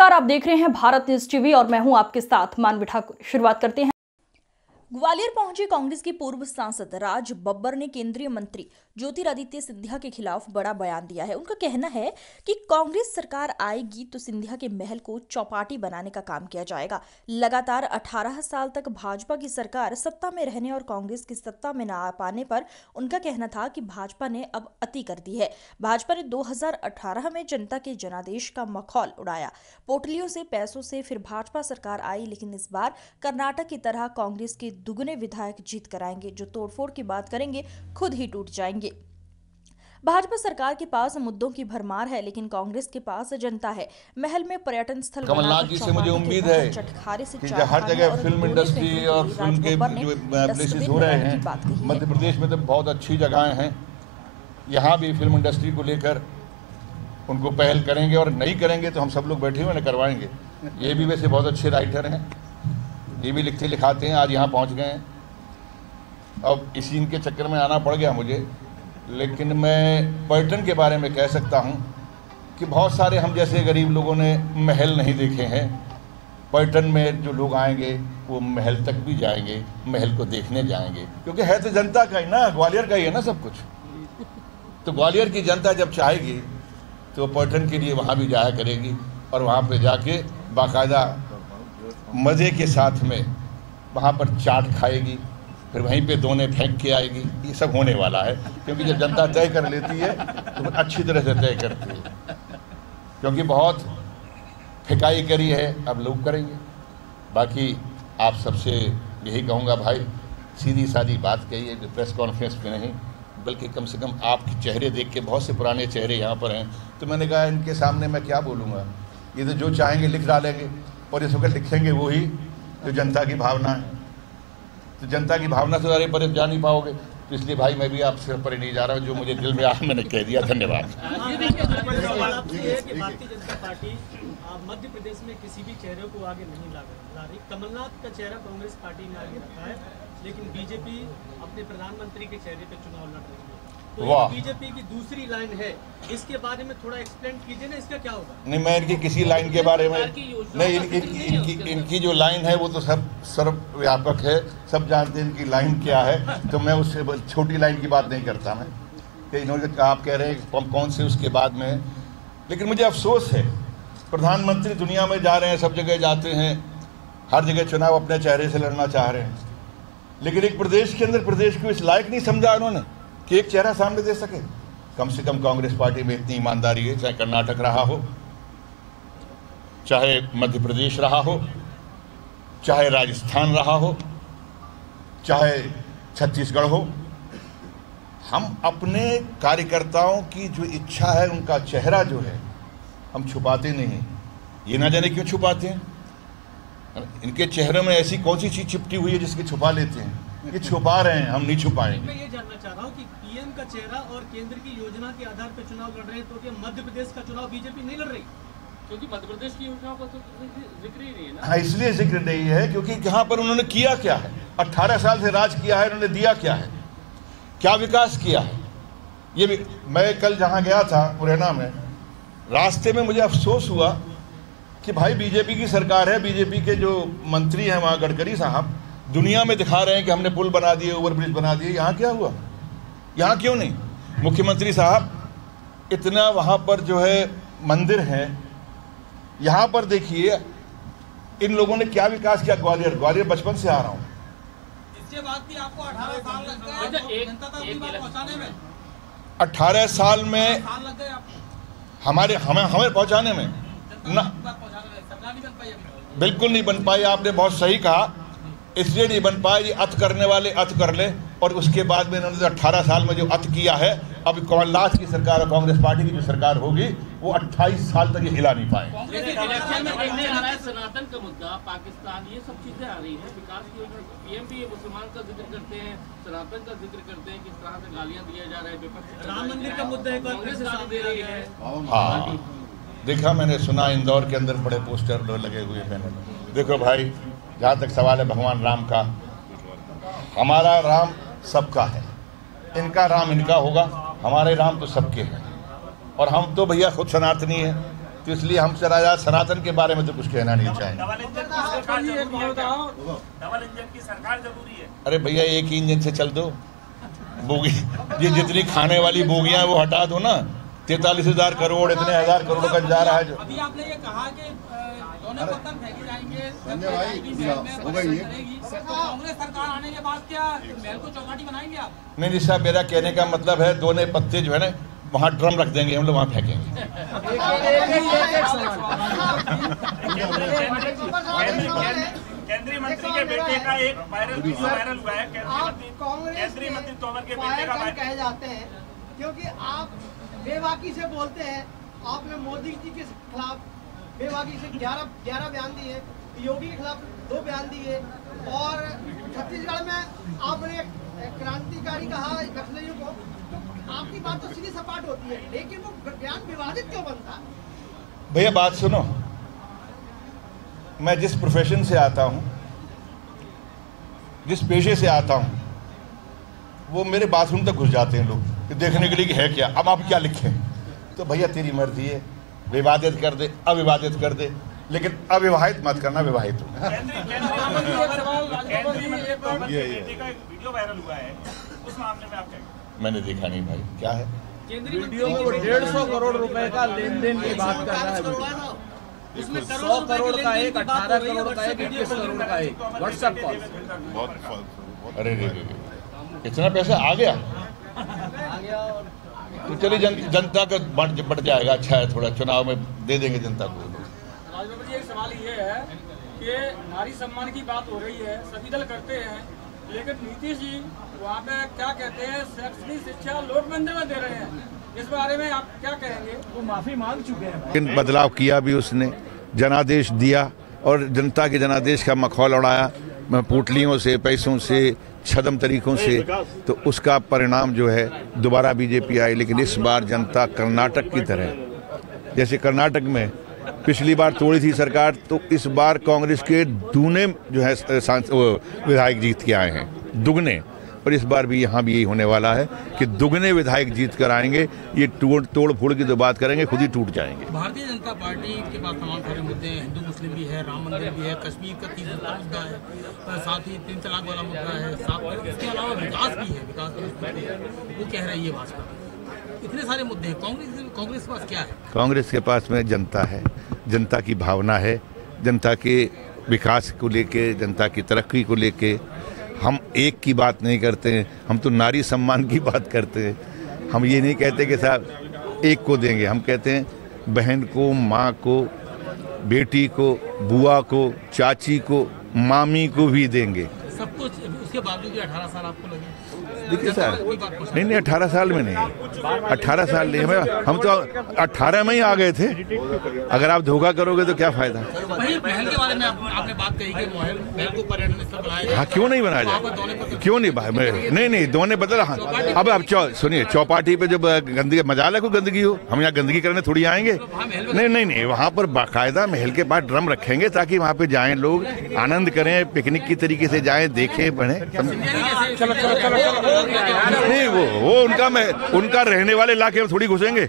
नमस्कार, आप देख रहे हैं भारत न्यूज टीवी और मैं हूं आपके साथ मानवी ठाकुर। शुरुआत करते हैं। ग्वालियर पहुंचे कांग्रेस के पूर्व सांसद राज बब्बर ने केंद्रीय मंत्री ज्योतिरादित्य सिंधिया के खिलाफ बड़ा बयान दिया है। उनका कहना है कि कांग्रेस सरकार आएगी तो सिंधिया के महल को चौपाटी बनाने का काम किया जाएगा। लगातार 18 साल तक भाजपा की सरकार सत्ता में रहने और कांग्रेस की सत्ता में न आ पाने पर उनका कहना था कि भाजपा ने अब अति कर दी है। भाजपा ने 2018 में जनता के जनादेश का मखौल उड़ाया, पोटलियों से पैसों से फिर भाजपा सरकार आई, लेकिन इस बार कर्नाटक की तरह कांग्रेस के दुगने विधायक जीत कराएंगे। जो तोड़फोड़ की बात करेंगे खुद ही टूट जाएंगे। भाजपा सरकार के पास मुद्दों की भरमार है, लेकिन कांग्रेस के पास जनता है। महल में पर्यटन स्थल कमलनाथ जी से मुझे उम्मीद है कि हर जगह फिल्म इंडस्ट्री और फिल्म के जो प्लेसेस हो रहे हैं, मध्य प्रदेश में तो बहुत अच्छी जगहें हैं, यहाँ भी फिल्म इंडस्ट्री को लेकर उनको पहल करेंगे और नहीं करेंगे तो हम सब लोग बैठे हुए ना करवाएंगे। ये भी वैसे बहुत अच्छे राइटर हैं, ये भी लिखते लिखाते हैं, आज यहाँ पहुँच गए हैं। अब इसी इनके चक्कर में आना पड़ गया मुझे, लेकिन मैं पर्यटन के बारे में कह सकता हूँ कि बहुत सारे हम जैसे गरीब लोगों ने महल नहीं देखे हैं। पर्यटन में जो लोग आएंगे वो महल तक भी जाएंगे, महल को देखने जाएंगे, क्योंकि है तो जनता का ही ना, ग्वालियर का ही है ना सब कुछ। तो ग्वालियर की जनता जब चाहेगी तो पर्यटन के लिए वहाँ भी जाया करेगी और वहाँ पे जाके बाकायदा मज़े के साथ में वहाँ पर चाट खाएगी, फिर वहीं पे दोने फेंक के आएगी। ये सब होने वाला है, क्योंकि जब जनता तय कर लेती है तो अच्छी तरह से तय करती है, क्योंकि बहुत फेकाई करी है, अब लोग करेंगे। बाकी आप सबसे यही कहूँगा भाई, सीधी सादी बात कही है, प्रेस कॉन्फ्रेंस में नहीं, बल्कि कम से कम आपके चेहरे देख के, बहुत से पुराने चेहरे यहाँ पर हैं, तो मैंने कहा इनके सामने मैं क्या बोलूँगा, ये तो जो चाहेंगे लिख डालेंगे और इस वक्त लिखेंगे वही जो जनता की भावना है। तो जनता की भावना से ज़्यादा पर जा नहीं पाओगे, तो इसलिए भाई मैं भी आपसे पर नहीं जा रहा हूँ, जो मुझे दिल में आया मैंने कह दिया। धन्यवाद। भारतीय जनता पार्टी मध्य प्रदेश में किसी भी चेहरे को आगे नहीं ला रही। कमलनाथ का चेहरा कांग्रेस पार्टी ने आगे रखा है, लेकिन बीजेपी अपने प्रधानमंत्री के चेहरे पर चुनाव लड़ रही है। तो बीजेपी की दूसरी लाइन है, इसके बारे में थोड़ा एक्सप्लेन कीजिए ना, इसका क्या होगा? नहीं, मैं इनकी किसी लाइन के बारे में नहीं, इनकी जो लाइन है वो तो सब सर्वव्यापक है, सब जानते हैं इनकी लाइन क्या है, तो मैं उससे छोटी लाइन की बात नहीं करता मैं कि इन्होंने आप कह रहे हैं कौन से उसके बाद में। लेकिन मुझे अफसोस है, प्रधानमंत्री दुनिया में जा रहे हैं, सब जगह जाते हैं, हर जगह चुनाव अपने चेहरे से लड़ना चाह रहे हैं, लेकिन एक प्रदेश के अंदर प्रदेश को इस लायक नहीं समझा उन्होंने कि एक चेहरा सामने दे सके। कम से कम कांग्रेस पार्टी में इतनी ईमानदारी है, चाहे कर्नाटक रहा हो, चाहे मध्य प्रदेश रहा हो, चाहे राजस्थान रहा हो, चाहे छत्तीसगढ़ हो, हम अपने कार्यकर्ताओं की जो इच्छा है, उनका चेहरा जो है, हम छुपाते नहीं। ये ना जाने क्यों छुपाते हैं, इनके चेहरे में ऐसी कौन सी चीज़ चिपटी हुई है जिसकी छुपा लेते हैं। ये छुपा रहे हैं, हम नहीं छुपाएंगे। मैं ये जानना चाह रहा हूँ कि पीएम का चेहरा और केंद्र की योजना के आधार पर चुनाव लड़ रहे हैं, तो क्या मध्य प्रदेश का चुनाव बीजेपी नहीं लड़ रही? क्योंकि मध्य प्रदेश की योजनाओं का तो जिक्र ही नहीं है ना। हाँ, इसलिए जिक्र नहीं है क्योंकि यहाँ पर उन्होंने किया क्या है, 18 साल से राज किया है, उन्होंने दिया क्या है, क्या विकास किया है। ये भी मैं कल जहाँ गया था मुरैना में, रास्ते में मुझे अफसोस हुआ कि भाई बीजेपी की सरकार है, बीजेपी के जो मंत्री हैं वहाँ गडकरी साहब दुनिया में दिखा रहे हैं कि हमने पुल बना दिए, ओवरब्रिज बना दिए, यहाँ क्या हुआ, यहाँ क्यों नहीं? मुख्यमंत्री साहब इतना वहाँ पर जो है मंदिर है, यहाँ पर देखिए इन लोगों ने क्या विकास किया। ग्वालियर बचपन से आ रहा हूँ, इसके बाद भी आपको 18 साल लग गए जनता तक अपनी बात पहुंचाने में। 18 साल में हमें पहुंचाने में ना, बिल्कुल नहीं बन पाई। आपने बहुत सही कहा, इसलिए नहीं बन पाए, ये अत करने वाले अत कर ले, और उसके बाद में इन्होंने 18 साल में जो अत किया है, अब कमलनाथ की सरकार और कांग्रेस पार्टी की जो सरकार होगी वो 28 साल तक ये हिला नहीं पाए। सनातन का मुद्दा, पाकिस्तान, ये सब चीजें आ रही है, विकास की पीएम भी मुसलमान का जिक्र करते हैं, सनातन का जिक्र करते हैं, किस तरह से गालियां दिया जा रहा है, विपक्ष राम मंदिर का मुद्दा है, कांग्रेस साथ दे रही है। हाँ, देखा मैंने, सुना इंदौर के अंदर बड़े पोस्टर लगे हुए हैं। देखो भाई, जहाँ तक सवाल है भगवान राम का, हमारा राम सबका है, इनका राम इनका होगा, हमारे राम तो सबके हैं, और हम तो भैया खुद सनातनी हैं, तो तो इसलिए हम सराया सनातन के बारे में तो कुछ कहना नहीं चाहेंगे। डबल इंजन की सरकार जरूरी है। अरे भैया एक ही इंजन से चल दो, बोगी ये जितनी खाने वाली बोगियां वो हटा दो ना। 43,000 करोड़ इतने 1,000 करोड़ का जा रहा है जो। अभी आपने ये कहा कि दोनों पत्थर फेंके जाएंगे, कांग्रेस सरकार आने के बाद क्या महल को चौपाटी बनाएंगे आप? नहीं जी साहब, मेरा कहने का मतलब है दोनों पत्ते जो है ना वहाँ ड्रम रख देंगे, हम लोग वहाँ फेंकेंगे। केंद्रीय मंत्री के बेटे का एक वीडियो वायरल हुआ है। केंद्रीय मंत्री तोमर के बेटे का कहे जाते हैं क्योंकि आप बेबाकी से बोलते हैं। आपने मोदी जी के खिलाफ बेबाकी से 11 बयान दिए, योगी के खिलाफ 2 बयान दिए, और छत्तीसगढ़ में आपने क्रांतिकारी कहा नक्सलियों को। तो आपकी बात तो सीधी सपाट होती है, लेकिन वो बयान विवादित क्यों बनता है? भैया बात सुनो, मैं जिस प्रोफेशन से आता हूँ, जिस पेशे से आता हूँ, वो मेरे बाथरूम तक घुस जाते हैं लोग कि देखने के लिए कि है क्या, अब आप क्या लिखें। तो भैया तेरी मर्जी है, विवादित कर दे, अविवादित कर दे, लेकिन अविवाहित मत करना, विवाहित हो। वीडियो वायरल हुआ है, उस मामले में आप क्या? मैंने देखा नहीं भाई, क्या है वीडियो में 150 करोड़ रुपए का लेन देन की बात कर रहा है। इसमें 100 करोड़ का एक, 18 करोड़ का एक, 21 करोड़ का एक व्हाट्सएप कॉल। अरे रे इतना पैसा आ गया तो चलिए जनता का बढ़ जाएगा। अच्छा है, थोड़ा चुनाव में दे देंगे जनता को। राजबाबू जी, एक सवाल ये है कि नारी सम्मान की बात हो रही है, सभी दल करते हैं, लेकिन नीतीश जी वहाँ पे क्या कहते हैं, शैक्षणिक शिक्षा लोक मंदिर में दे रहे हैं, इस बारे में आप क्या कहेंगे? वो माफी मांग चुके हैं। लेकिन बदलाव किया भी उसने, जनादेश दिया और जनता के जनादेश का मखौल उड़ाया पोटलियों से, पैसों से, छदम तरीकों से, तो उसका परिणाम जो है दोबारा बीजेपी आई। लेकिन इस बार जनता कर्नाटक की तरह, जैसे कर्नाटक में पिछली बार तोड़ी थी सरकार, तो इस बार कांग्रेस के दूने जो है विधायक जीत के आए हैं, दुगने। और इस बार भी यहाँ भी यही होने वाला है कि दुगने विधायक जीत कर आएंगे। ये तोड़ फोड़ की जो बात करेंगे खुद ही टूट जाएंगे। भारतीय जनता पार्टी के पास तमाम सारे मुद्दे हैं, हिंदू मुस्लिम भी है, राम मंदिर भी है, कश्मीर का 3 मुद्दा है, साथ ही 3 तलाक वाला मुद्दा है, साथ इसके अलावा विकास भी है, विकास वो कह रही है भाजपा। इतने सारे मुद्दे हैं, कांग्रेस के पास क्या है? कांग्रेस के पास में जनता है, जनता की भावना है, जनता के विकास को लेके, जनता की तरक्की को लेके। हम एक की बात नहीं करते हैं, हम तो नारी सम्मान की बात करते हैं। हम ये नहीं कहते कि साहब एक को देंगे, हम कहते हैं बहन को, माँ को, बेटी को, बुआ को, चाची को, मामी को भी देंगे। सब कुछ उसके बावजूद 18 साल आपको लगे? देखिए सर, नहीं 18 साल में नहीं, 18 साल नहीं, हम तो 18 में ही आ गए थे। अगर आप धोखा करोगे तो क्या फायदा। महल के बारे में आपने बात कही कि महल को पर्यटन स्थल बनाया। हाँ, क्यों नहीं बनाया जाए, क्यों नहीं भाई, नहीं दोनों बदल। हाँ, अब आप सुनिए, चौपाटी पे जब गंदगी, मजाल है कोई गंदगी हो, हम यहाँ गंदगी करने थोड़ी आएंगे। नहीं, वहाँ पर बाकायदा महल के पास ड्रम रखेंगे ताकि वहाँ पे जाएं लोग, आनंद करें, पिकनिक की तरीके से जाएं, देखें, पढ़ें। नहीं वो उनका रहने वाले इलाके में थोड़ी घुसेंगे।